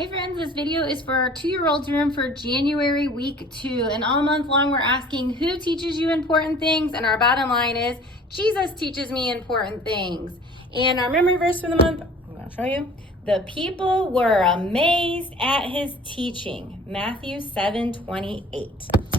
Hey friends, this video is for our 2-year-old's room for January week 2. And all month long we're asking who teaches you important things, and our bottom line is Jesus teaches me important things. And our memory verse for the month, I'm going to show you. The people were amazed at his teaching. Matthew 7:28.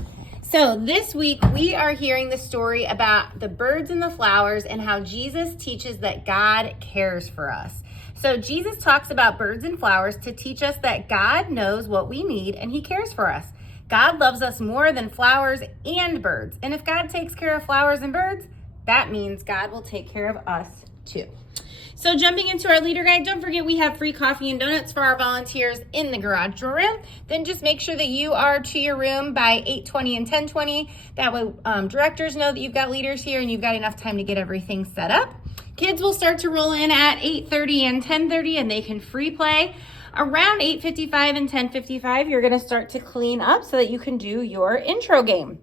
So this week we are hearing the story about the birds and the flowers and how Jesus teaches that God cares for us. So Jesus talks about birds and flowers to teach us that God knows what we need and he cares for us. God loves us more than flowers and birds. And if God takes care of flowers and birds, that means God will take care of us too. So jumping into our leader guide, don't forget we have free coffee and donuts for our volunteers in the garage door room. Then just make sure that you are to your room by 8:20 and 10:20. That way directors know that you've got leaders here and you've got enough time to get everything set up. Kids will start to roll in at 8:30 and 10:30 and they can free play. Around 8:55 and 10:55, you're gonna start to clean up so that you can do your intro game.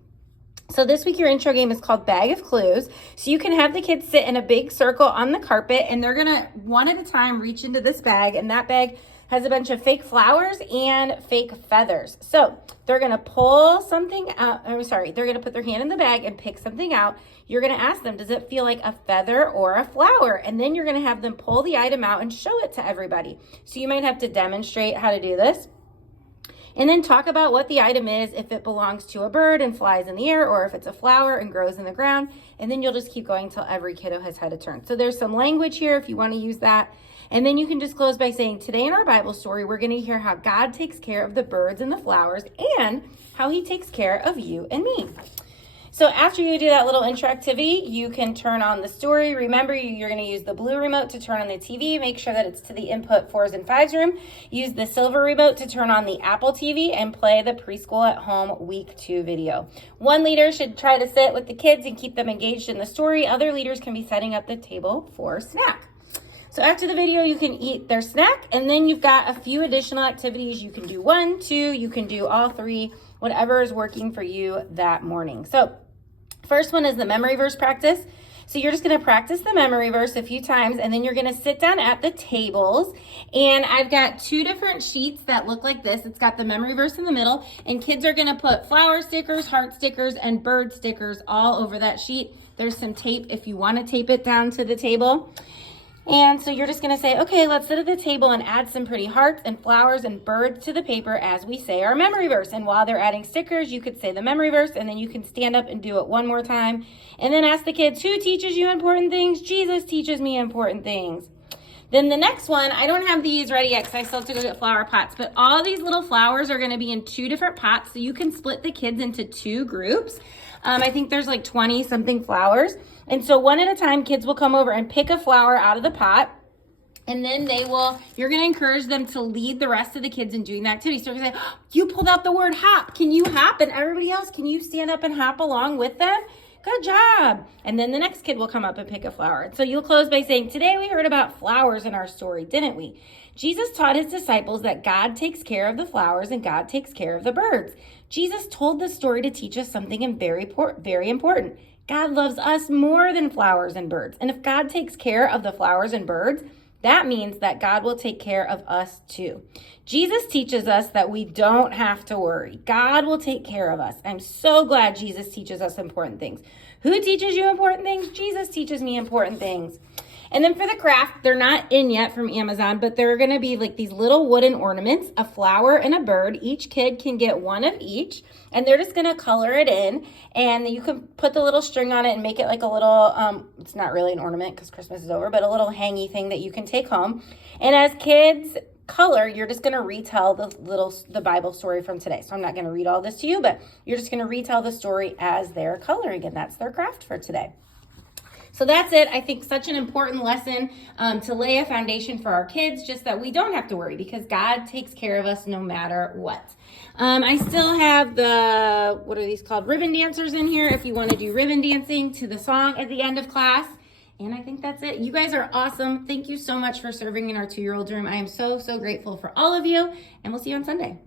So this week your intro game is called Bag of Clues. So you can have the kids sit in a big circle on the carpet and they're gonna one at a time reach into this bag, and that bag has a bunch of fake flowers and fake feathers. So they're gonna pull something out, they're gonna put their hand in the bag and pick something out. You're gonna ask them, does it feel like a feather or a flower? And then you're gonna have them pull the item out and show it to everybody. So you might have to demonstrate how to do this. And then talk about what the item is, if it belongs to a bird and flies in the air, or if it's a flower and grows in the ground. And then you'll just keep going until every kiddo has had a turn. So there's some language here if you want to use that. And then you can just close by saying, today in our Bible story, we're going to hear how God takes care of the birds and the flowers and how he takes care of you and me. So after you do that little intro activity, you can turn on the story. Remember, you're going to use the blue remote to turn on the TV. Make sure that it's to the input 4s and 5s room. Use the silver remote to turn on the Apple TV and play the Preschool at Home Week 2 video. One leader should try to sit with the kids and keep them engaged in the story. Other leaders can be setting up the table for snack. So after the video, you can eat their snack, and then you've got a few additional activities. You can do 1, 2, you can do all 3, whatever is working for you that morning. So first one is the memory verse practice. So you're just going to practice the memory verse a few times, and then you're going to sit down at the tables. And I've got 2 different sheets that look like this. It's got the memory verse in the middle, and kids are going to put flower stickers, heart stickers, and bird stickers all over that sheet. There's some tape if you want to tape it down to the table. And so you're just going to say, okay, let's sit at the table and add some pretty hearts and flowers and birds to the paper as we say our memory verse. And while they're adding stickers, you could say the memory verse, and then you can stand up and do it one more time. And then ask the kids, who teaches you important things? Jesus teaches me important things. Then the next one, I don't have these ready yet because I still have to go get flower pots, but all these little flowers are going to be in 2 different pots, so you can split the kids into 2 groups. I think there's like 20 something flowers. And so one at a time, kids will come over and pick a flower out of the pot. And then you're going to encourage them to lead the rest of the kids in doing the activity. So you're going to say, oh, you pulled out the word hop. Can you hop? And everybody else, can you stand up and hop along with them? Good job. And then the next kid will come up and pick a flower. So you'll close by saying, today we heard about flowers in our story, didn't we? Jesus taught his disciples that God takes care of the flowers and God takes care of the birds. Jesus told the story to teach us something very important. God loves us more than flowers and birds. And if God takes care of the flowers and birds, that means that God will take care of us too. Jesus teaches us that we don't have to worry. God will take care of us. I'm so glad Jesus teaches us important things. Who teaches you important things? Jesus teaches me important things. And then for the craft, they're not in yet from Amazon, but they're going to be like these little wooden ornaments, a flower and a bird. Each kid can get one of each, and they're just going to color it in. And you can put the little string on it and make it like a little, it's not really an ornament because Christmas is over, but a little hangy thing that you can take home. And as kids color, you're just going to retell the Bible story from today. So I'm not going to read all this to you, but you're just going to retell the story as they're coloring, and that's their craft for today. So that's it. I think such an important lesson to lay a foundation for our kids, just that we don't have to worry because God takes care of us no matter what. I still have the, what are these called? Ribbon dancers in here if you want to do ribbon dancing to the song at the end of class. And I think that's it. You guys are awesome. Thank you so much for serving in our 2-year-old room. I am so, so grateful for all of you, and we'll see you on Sunday.